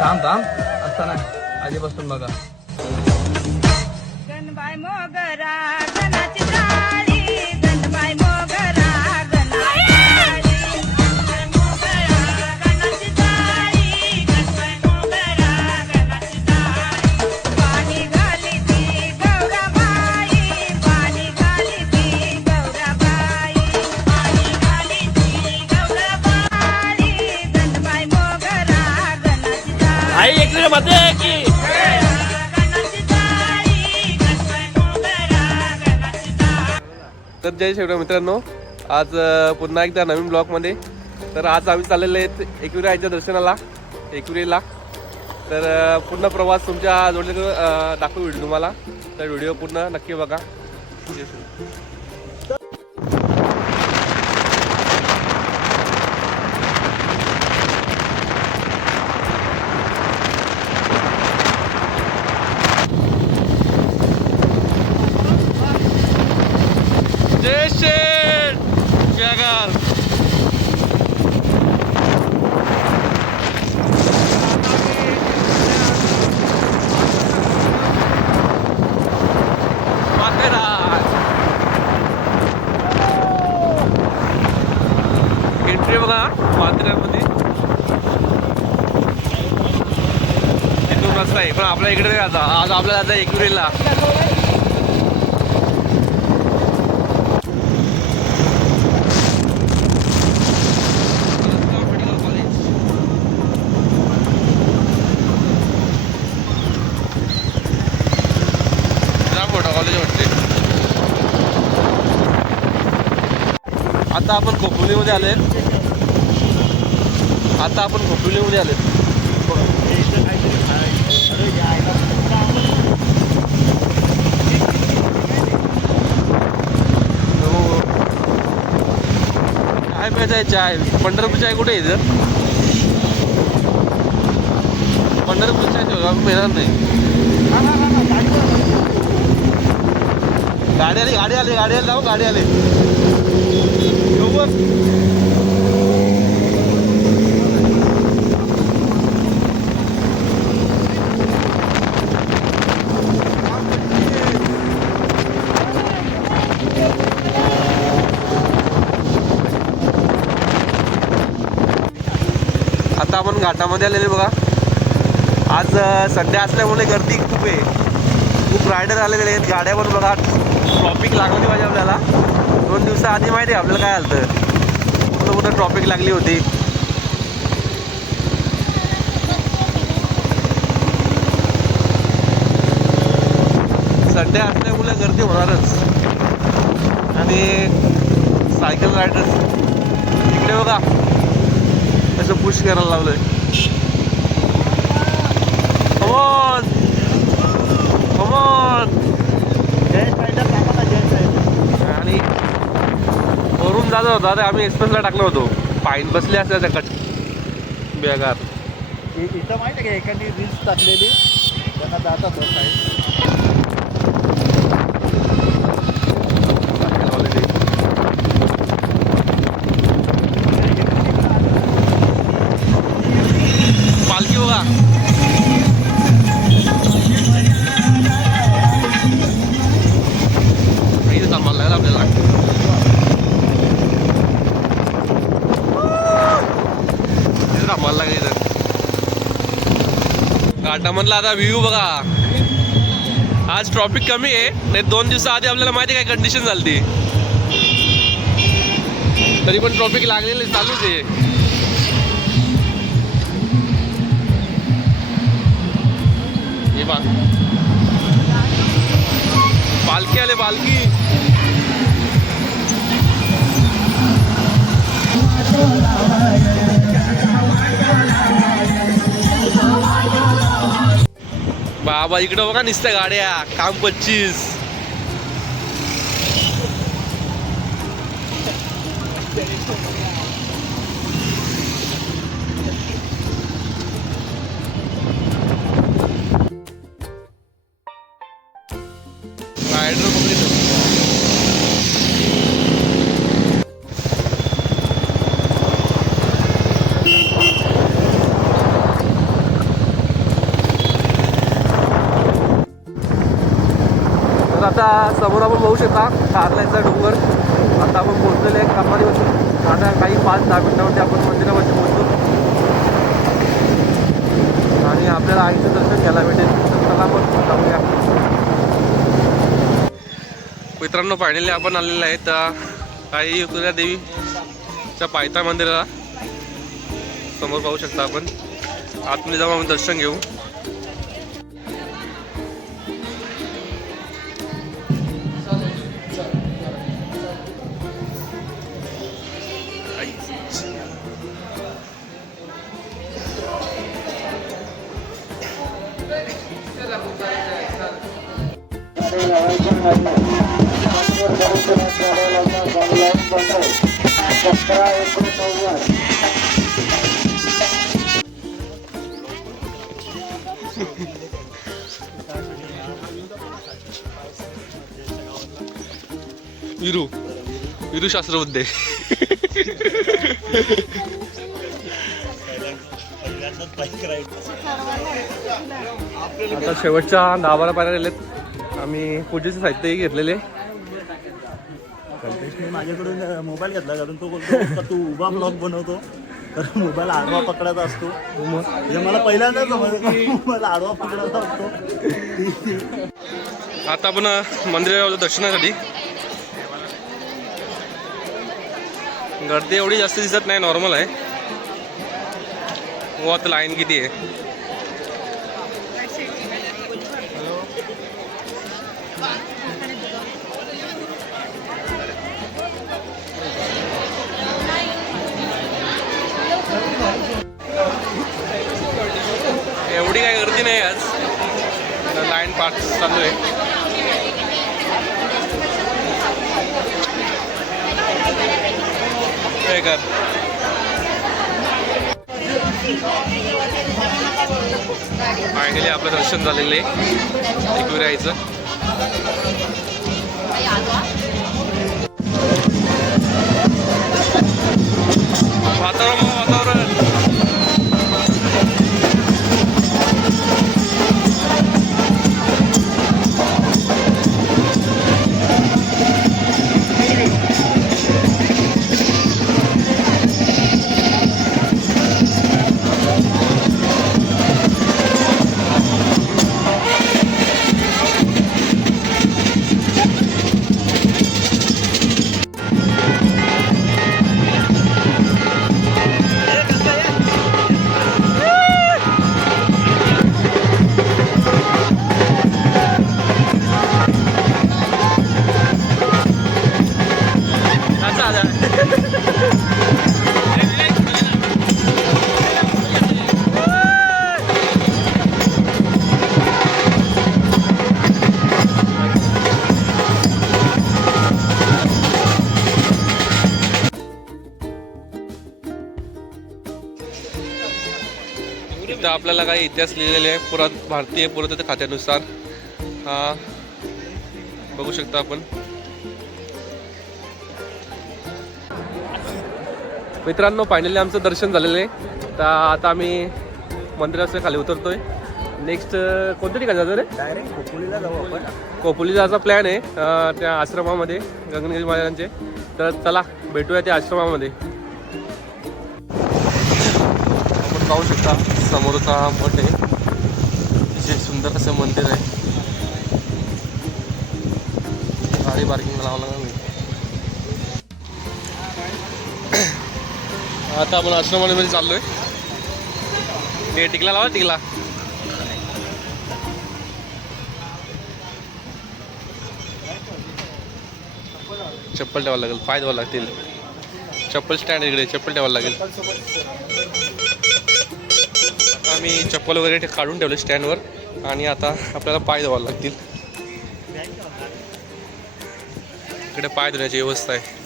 थांब थांब असता नाही आधीपासून बघा. गणबाई मोगरा गणाची जाळी, गणबाई मोगरा गणाची जाळी, गणबाई मोगरा गणाची जाळी, गणबाई मोगरा गणाची जाळी. पाणी घाली ती गौराबाई, पाणी घाली ती गौराबाई, पाणी घाली ती गौराबाई, गणबाई मोगरा गणाची जाळी. आई एक मध्ये की तर जय शेवटा मित्रांनो, आज पुन्हा एकदा नवीन ब्लॉगमध्ये. तर आज आम्ही चाललेले आहेत एकविरा आईच्या दर्शनाला, एकविरेला. तर पूर्ण प्रवास तुमच्या जोडले दाखवू व्हिडिओ तुम्हाला. तर व्हिडिओ पूर्ण नक्की बघा. जय शेठ जगाल एंट्री बघा माथेरानमध्ये. इथून रस्ता आहे, पण आपल्या इकडे आज आपल्याला आता एकविरेला. आता आपण खोपोलीमध्ये आले. आता आपण खोपोलीमध्ये आले. काय प्यायचं आहे चाय? पंढरपूर चाय कुठे आहे? इथं पंढरपूर चाय मिळणार नाही. गाडी आली गाडी आली गाडी आली. जाऊ गाडी आली. आता आपण घाटामध्ये आलेले बघा. आज संडे असल्यामुळे गर्दी खूप आहे. खूप रायडर आलेले आहेत. गाड्या पण बघा, ट्रॉफिक लागली पाहिजे आपल्याला. 2 दिवसाआधी माहिती आहे आपल्याला काय आलं, कुठं कुठं ट्रॉफिक लागली होती. संडे असल्यामुळे गर्दी होणारच. आणि सायकल रायडर्स इकडे बघा कसं पुश करायला लावलंय. Come on come on. आणि वरून जात होता आता आम्ही एक्सप्रेसला टाकलो होतो. पाईन बसले असल्या त्या कट बेगार. इथं माहिती आहे का एकाने रील्स टाकलेली, त्यांना जातात पालखी बघा. इथे थांबायला लागलं आपल्याला. थांबायला लागेल इथं घाटामधला. आता व्ह्यू बघा. आज ट्रॉफिक कमी आहे, नाही 2 दिवसाआधी आपल्याला माहिती आहे काय कंडिशन झाली. तरी पण ट्रॉफिक लागलेलं चालूच आहे. हे बघ पालखी आले पालखी. बाबा इकडं बघा नुसत्या गाड्या. काम 25. रायडर बघितलं. आता समोर आपण बघू शकता कारल्याचा डोंगर. आता आपण पोहोचलेले आहे कमानीपासून. आता काही 5-10 मिनिटांमध्ये आपण मंदिरामध्ये पोहोचतो आणि आपल्याला आईचं दर्शन घ्यायला भेटेल. तर चला आपण जाऊया. मित्रांनो फायनली आपण आलेले आहेत काही एकविरा देवीच्या पायथा मंदिराला. समोर पाहू शकता आपण. आतमध्ये जाऊन आपण दर्शन घेऊ. विरू शास्त्र उद्दे. आता शेवटच्या 10-12 पायऱ्या गेलेत. आम्ही पूजेचे साहित्यही घेतलेले. कल्पेशने माझ्याकडून मोबाईल घेतला कारण तो बोलतो का तू उभा ब्लॉग बनवतो तर मोबाईल आडवा पकडायचा असतो. हे मला पहिल्यांदाच समजलं की मोबाईल आडवा पकडायचा असतो. आता आपण मंदिराला दर्शनासाठी. गर्दी एवढी जास्त दिसत नाही, नॉर्मल आहे. हो आता लाईन किती आहे. एवढी काही गर्दी नाही आज. लाईन पार्ट चालू आहे. कर फायनली आपलं दर्शन झालेलं आहे एकविराईचं. वातावरण इथं आपल्याला काही इतिहास लिहिलेले आहे भारतीय पुरातत्व खात्यानुसार. हा बघू शकता आपण. मित्रांनो फायनली आमचं दर्शन झालेलं आहे. तर आता आम्ही मंदिराच्या खाली उतरतोय. नेक्स्ट कोणत्या ठिकाणी जातो रे? डायरेक्ट खोपोलीला जाऊ आपण. खोपोली जायचा प्लॅन आहे त्या आश्रमामध्ये गगनगिरी महाराजांचे. तर चला भेटूया त्या आश्रमामध्ये. आपण पाहू शकता समोरचा मठ आहे. अतिशय सुंदर असं मंदिर आहे. गाडी पार्किंग लावला नाही. आता आपण आश्रमामध्ये चाललोय. हे टिकला लावा टिकला. चप्पल ठेवायला लागेल, पाय धुवायला लागतील. चप्पल स्टँड इकडे चप्पल ठेवायला लागेल. आता आम्ही चप्पल वगैरे काढून ठेवले स्टँडवर आणि आता आपल्याला पाय धुवायला लागतील. इकडे पाय धुण्याची व्यवस्था आहे.